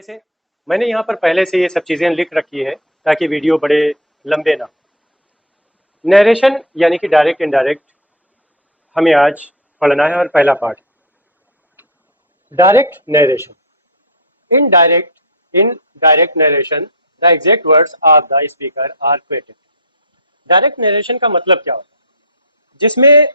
जैसे मैंने यहाँ पर पहले से ये सब चीज़ें लिख रखी है ताकि वीडियो बड़े लंबे ना। नरेशन यानी कि डायरेक्ट इनडायरेक्ट हमें आज पढ़ना है और पहला part direct narration. in direct narration the exact words of the speaker are quoted। Direct narration का मतलब क्या होता है? जिसमें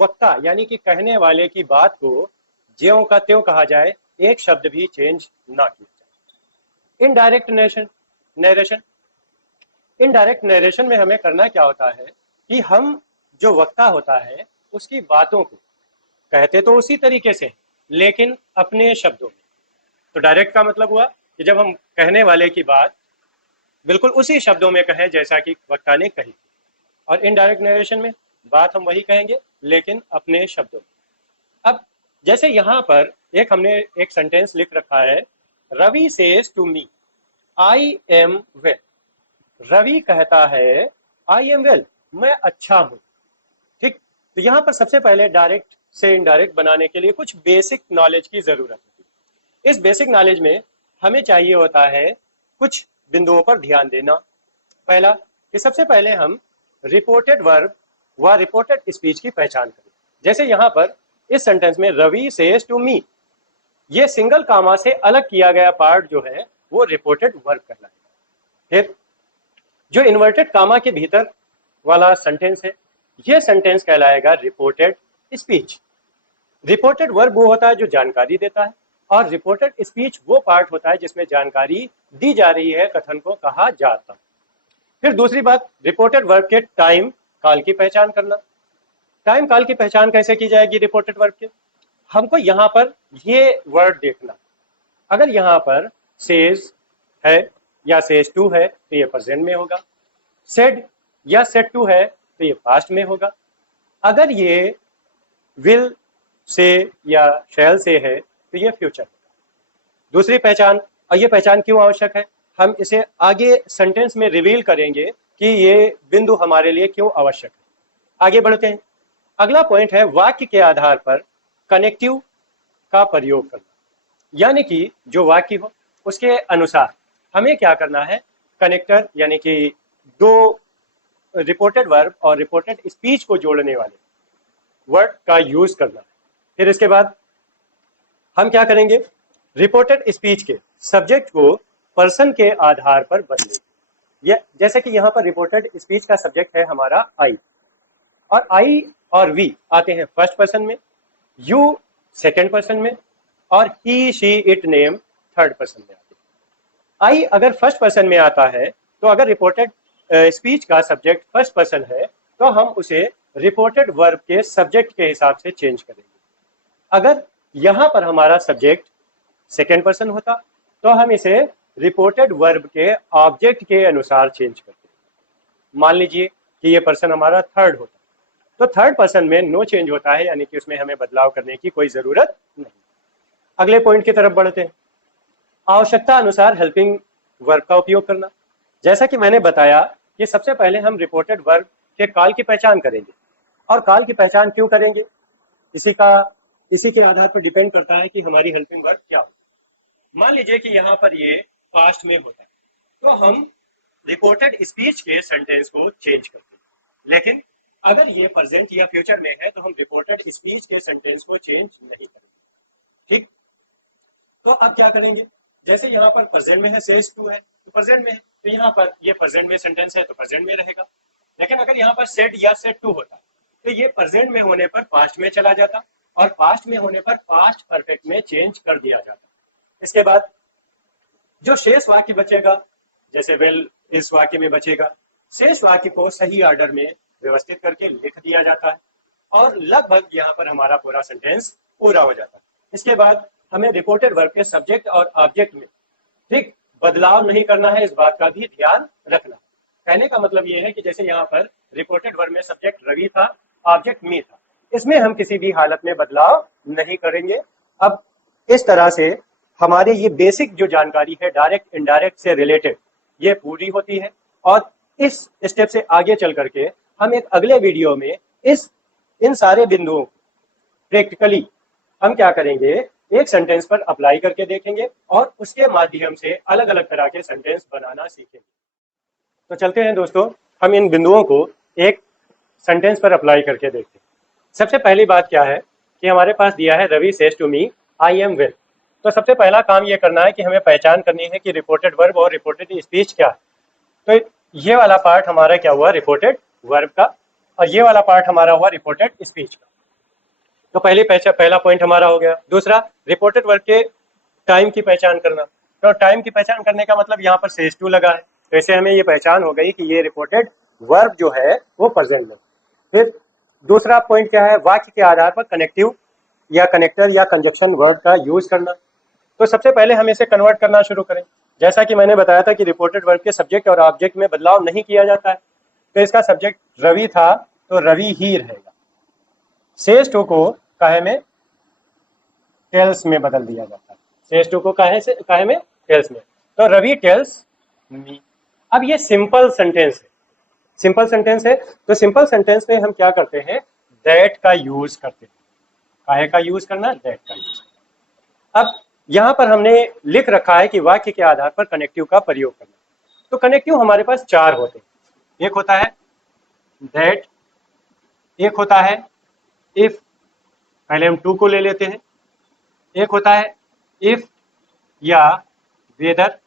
वक्ता यानी कि कहने वाले की बात को ज्यों का त्यों कहा जाए, एक शब्द भी चेंज ना किया जाए। इनडायरेक्ट नरेशन इनडायरेक्ट नरेशन में हमें करना क्या होता है कि हम जो वक्ता होता है उसकी बातों को कहते तो उसी तरीके से लेकिन अपने शब्दों में। तो डायरेक्ट का मतलब हुआ कि जब हम कहने वाले की बात बिल्कुल उसी शब्दों में कहें जैसा कि वक्ता ने कही, और इनडायरेक्ट नरेशन में बात हम वही कहेंगे लेकिन अपने शब्दों में। अब जैसे यहाँ पर हमने एक सेंटेंस लिख रखा है, Ravi says to me I am well. Ravi कहता है आई एम वेल, मैं अच्छा हूं। ठीक, तो यहाँ पर सबसे पहले डायरेक्ट से इनडायरेक्ट बनाने के लिए कुछ बेसिक नॉलेज की जरूरत होती है। इस बेसिक नॉलेज में हमें चाहिए होता है कुछ बिंदुओं पर ध्यान देना। पहला कि सबसे पहले हम रिपोर्टेड वर्ब व रिपोर्टेड स्पीच की पहचान करें। जैसे यहाँ पर इस सेंटेंस में रवि सेज टू मी, ये सिंगल कामा से अलग किया गया पार्ट जो है वो रिपोर्टेड वर्ब कहलाएगा। फिर जो इन्वर्टेड कामा के भीतर वाला सेंटेंस है ये सेंटेंस कहलाएगा रिपोर्टेड स्पीच। रिपोर्टेड वर्ब वो होता है जो जानकारी देता है, और रिपोर्टेड स्पीच वो पार्ट होता है जिसमें जानकारी दी जा रही है, कथन को कहा जाता है। फिर दूसरी बात, रिपोर्टेड वर्ब के टाइम काल की पहचान करना। टाइम काल की पहचान कैसे की जाएगी रिपोर्टेड वर्ब के? हमको यहाँ पर ये वर्ड देखना, अगर यहाँ पर सेज है या सेज टू है तो ये प्रेजेंट में होगा, सेड या सेड टू है तो ये पास्ट में होगा, अगर ये विल से या शैल से है तो ये फ्यूचर होगा। दूसरी पहचान, और ये पहचान क्यों आवश्यक है हम इसे आगे सेंटेंस में रिवील करेंगे कि ये बिंदु हमारे लिए क्यों आवश्यक है। आगे बढ़ते हैं। अगला पॉइंट है वाक्य के आधार पर कनेक्टिव का प्रयोग करना, यानी कि जो वाक्य हो उसके अनुसार हमें क्या करना है, कनेक्टर यानी कि दो रिपोर्टेड वर्ब और रिपोर्टेड स्पीच को जोड़ने वाले वर्ड का यूज करना है। फिर इसके बाद हम क्या करेंगे, रिपोर्टेड स्पीच के सब्जेक्ट को पर्सन के आधार पर बदलेंगे। जैसे कि यहाँ पर रिपोर्टेड स्पीच का सब्जेक्ट है हमारा आई, और आई और वी आते हैं फर्स्ट पर्सन में, यू सेकेंड पर्सन में, और he she it name third person में आते हैं। आई अगर फर्स्ट पर्सन में आता है तो अगर रिपोर्टेड स्पीच का सब्जेक्ट फर्स्ट पर्सन है तो हम उसे रिपोर्टेड वर्ब के सब्जेक्ट के हिसाब से चेंज करेंगे। अगर यहाँ पर हमारा सब्जेक्ट सेकेंड पर्सन होता तो हम इसे रिपोर्टेड वर्ब के ऑब्जेक्ट के अनुसार चेंज करते हैं। मान लीजिए कि ये पर्सन हमारा थर्ड होता तो थर्ड पर्सन में नो चेंज होता है, यानी कि उसमें हमें बदलाव करने की कोई जरूरत नहीं। अगले पॉइंट की तरफ बढ़ते हैं, आवश्यकता अनुसार हेल्पिंग वर्ब का उपयोग करना। जैसा कि मैंने बताया कि सबसे पहले हम रिपोर्टेड वर्ब के काल की पहचान करेंगे, और काल की पहचान क्यों करेंगे इसी के आधार पर डिपेंड करता है कि हमारी हेल्पिंग वर्ब क्या हो। मान लीजिए कि यहाँ पर ये पास्ट में होता है तो हम रिपोर्टेड स्पीच के सेंटेंस को चेंज करते हैं, लेकिन अगर ये प्रेजेंट या फ्यूचर में है तो हम रिपोर्टेड स्पीच के सेंटेंस को चेंज नहीं करेंगे। ठीक, तो अब क्या करेंगे, जैसे यहाँ पर प्रेजेंट में है सेज टू है तो प्रेजेंट में है, तो यहाँ पर ये प्रेजेंट में सेंटेंस है तो प्रेजेंट में रहेगा। लेकिन अगर यहाँ पर सेड या सेड टू होता तो ये प्रेजेंट में होने पर पास्ट में चला जाता, और पास्ट में होने पर पास्ट परफेक्ट में चेंज कर दिया जाता। इसके बाद जो शेष वाक्य बचेगा, जैसे वेल इस वाक्य में बचेगा, शेष वाक्य को सही ऑर्डर में व्यवस्थित करके लिख दिया जाता है, और लगभग यहाँ पर हमारा पूरा सेंटेंस पूरा हो जाता है। इसके बाद हमें रिपोर्टेड वर्ब के सब्जेक्ट और ऑब्जेक्ट में ठीक बदलाव नहीं करना है, इस बात का भी ध्यान रखना। कहने का मतलब ये है कि जैसे यहाँ पर रिपोर्टेड वर्ब में सब्जेक्ट रवि था, ऑब्जेक्ट मी था, इसमें हम किसी भी हालत में बदलाव नहीं करेंगे। अब इस तरह से हमारे ये बेसिक जो जानकारी है डायरेक्ट इनडायरेक्ट से रिलेटेड ये पूरी होती है, और इस स्टेप से आगे चल करके हम एक अगले वीडियो में इन सारे बिंदुओं प्रैक्टिकली हम क्या करेंगे एक सेंटेंस पर अप्लाई करके देखेंगे और उसके माध्यम से अलग अलग तरह के सेंटेंस बनाना सीखेंगे। तो चलते हैं दोस्तों, हम इन बिंदुओं को एक सेंटेंस पर अप्लाई करके देखते हैं। सबसे पहली बात क्या है कि हमारे पास दिया है Ravi says to me I am well. तो सबसे पहला काम ये करना है कि हमें पहचान करनी है कि रिपोर्टेड वर्ब और रिपोर्टेड स्पीच क्या है। तो ये वाला पार्ट हमारा क्या हुआ, रिपोर्टेड वर्ब का, और ये वाला पार्ट हमारा हुआ रिपोर्टेड स्पीच का। तो पहला पॉइंट हमारा हो गया। दूसरा, रिपोर्टेड वर्ब के टाइम की पहचान करना। तो टाइम की पहचान करने का मतलब यहाँ पर सेज टू लगा है, तो इससे हमें ये पहचान हो गई कि ये रिपोर्टेड वर्ब जो है वो प्रेजेंट में। फिर दूसरा पॉइंट क्या है, वाक्य के आधार पर कनेक्टिव या कनेक्टर या कंजक्शन वर्ड का यूज करना। तो सबसे पहले हम इसे कन्वर्ट करना शुरू करें। जैसा कि मैंने बताया था कि रिपोर्टेड वर्ब के सब्जेक्ट और ऑब्जेक्ट में बदलाव नहीं किया जाता है। तो इसका सब्जेक्ट रवि था तो रवि ही रहेगा। सेज टू को काहे में, टेल्स में बदल दिया जाता है। सेज टू को काहे में, टेल्स में। तो रवि टेल्स मी। अब ये सिंपल सेंटेंस है, सिंपल सेंटेंस है। तो सिंपल सेंटेंस में हम क्या करते हैं, दैट का यूज करते हैं। काहे का यूज करना, दैट का यूज। अब यहां पर हमने लिख रखा है कि वाक्य के आधार पर कनेक्टिव का प्रयोग करना। तो कनेक्टिव हमारे पास चार होते हैं। एक होता है दैट, एक होता है इफ, पहले हम टू को ले लेते हैं। एक होता है इफ या वेदर,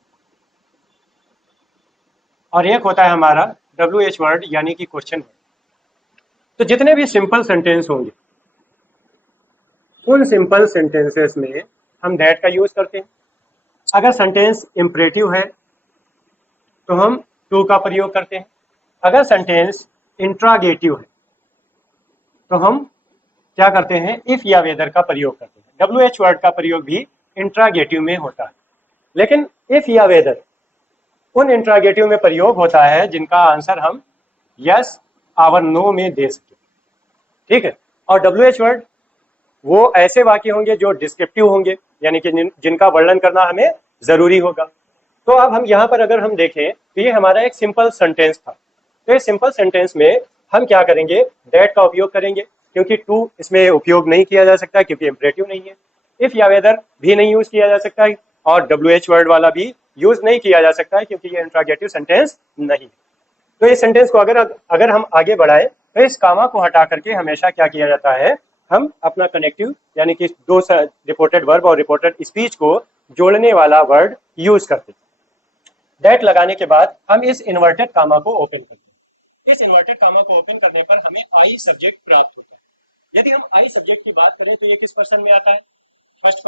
और एक होता है हमारा WH वर्ड यानी कि क्वेश्चन वर्ड। तो जितने भी सिंपल सेंटेंस होंगे उन सिंपल सेंटेंसेस में हम दैट का यूज करते हैं। अगर सेंटेंस इंपरेटिव है तो हम टू का प्रयोग करते हैं। अगर सेंटेंस इंट्रागेटिव है तो हम क्या करते हैं, इफ या वेदर का प्रयोग करते हैं। WH वर्ड का प्रयोग भी इंट्रागेटिव में होता है, लेकिन इफ या वेदर उन इंट्रागेटिव में प्रयोग होता है जिनका आंसर हम यस और नो में दे सके। ठीक है। और WH वर्ड वो ऐसे वाक्य होंगे जो डिस्क्रिप्टिव होंगे, यानी कि जिनका वर्णन करना हमें जरूरी होगा। तो अब हम यहाँ पर अगर हम देखें तो ये हमारा एक सिंपल सेंटेंस था। तो इस सिंपल सेंटेंस में हम क्या करेंगे, दैट का उपयोग करेंगे, क्योंकि टू इसमें उपयोग नहीं किया जा सकता क्योंकि इंपरेटिव नहीं है। इफ या वेदर भी नहीं यूज किया जा सकता है, और WH वर्ड वाला भी यूज नहीं किया जा सकता है क्योंकि ये इंट्रागेटिव सेंटेंस नहीं। तो इस सेंटेंस को अगर हम आगे बढ़ाएं तो इस कामा को हटा करके हमेशा क्या किया जाता है, हम अपना कनेक्टिव यानी कि दो रिपोर्टेड वर्ब और रिपोर्टेड स्पीच को जोड़ने वाला वर्ड यूज करते हैं। दैट लगाने के बाद हम इस इन्वर्टेड कामा को ओपन करते हैं। इस इन्वर्टेड कामा को ओपन करने पर हमें आई सब्जेक्ट प्राप्त होता है। यदि हम आई सब्जेक्ट की बात करें तो ये किस पर्सन में आता है, फर्स्ट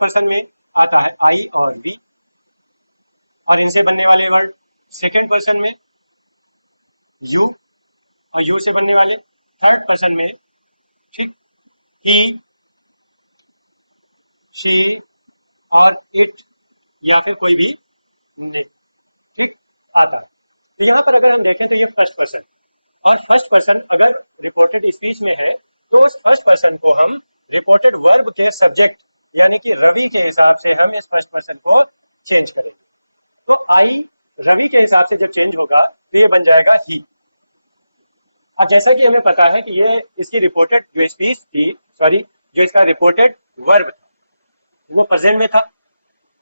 पर्सन में आता है आई और वी, और इनसे बनने वाले वर्ड सेकेंड पर्सन में यू, और यू से बनने वाले थर्ड पर्सन में, ठीक, ही, शी और इट, या फिर कोई भी नहीं, ठीक, आता है। तो यहाँ पर अगर हम देखें तो ये फर्स्ट पर्सन, और फर्स्ट पर्सन अगर रिपोर्टेड स्पीच में है तो उस फर्स्ट पर्सन को हम रिपोर्टेड वर्ब के सब्जेक्ट यानी कि रवि के हिसाब से हम इस फर्स्ट पर्सन को चेंज करेंगे। तो आई रवि के हिसाब से जो चेंज होगा तो ये बन जाएगा ही। अब जैसा कि हमें पता है कि ये इसकी रिपोर्टेड जो स्पीच थी, सॉरी जो इसका रिपोर्टेड वर्ब वो प्रेजेंट में था।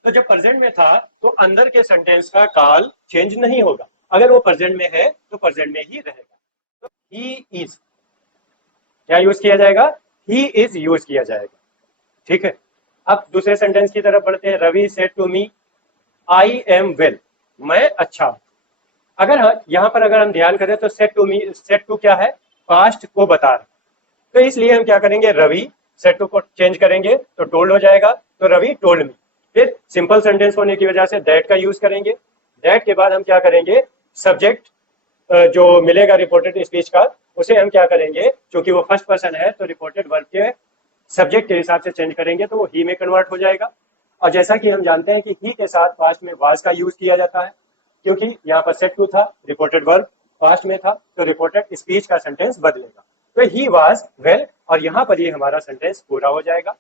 तो जब प्रेजेंट में था तो अंदर के सेंटेंस का काल चेंज नहीं होगा, अगर वो प्रेजेंट में है तो प्रेजेंट में ही रहेगा। तो ही इज क्या यूज किया जाएगा, ही इज यूज किया जाएगा। ठीक है। अब दूसरे सेंटेंस की तरफ बढ़ते हैं। Ravi said to me I am well, मैं अच्छा हूं। अगर यहाँ पर अगर हम ध्यान करें तो said to me, said to क्या है, पास्ट को बता रहा। तो इसलिए हम क्या करेंगे, रवि सेड टू को चेंज करेंगे तो टोल्ड हो जाएगा, तो रवि टोल्ड मी। फिर सिंपल सेंटेंस होने की वजह से दैट का यूज करेंगे। दैट के बाद हम क्या करेंगे, सब्जेक्ट जो मिलेगा रिपोर्टेड स्पीच का उसे हम क्या करेंगे, क्योंकि वो फर्स्ट पर्सन है तो रिपोर्टेड वर्ब के सब्जेक्ट के हिसाब से चेंज करेंगे तो वो ही में कन्वर्ट हो जाएगा। और जैसा कि हम जानते हैं कि ही के साथ पास्ट में वाज का यूज किया जाता है, क्योंकि यहाँ पर सेड टू था, रिपोर्टेड वर्ब पास्ट में था, तो रिपोर्टेड स्पीच का सेंटेंस बदलेगा। तो ही वाज वेल, और यहाँ पर ये हमारा सेंटेंस पूरा हो जाएगा।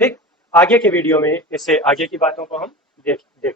ठीक, आगे के वीडियो में इससे आगे की बातों को हम देखते हैं।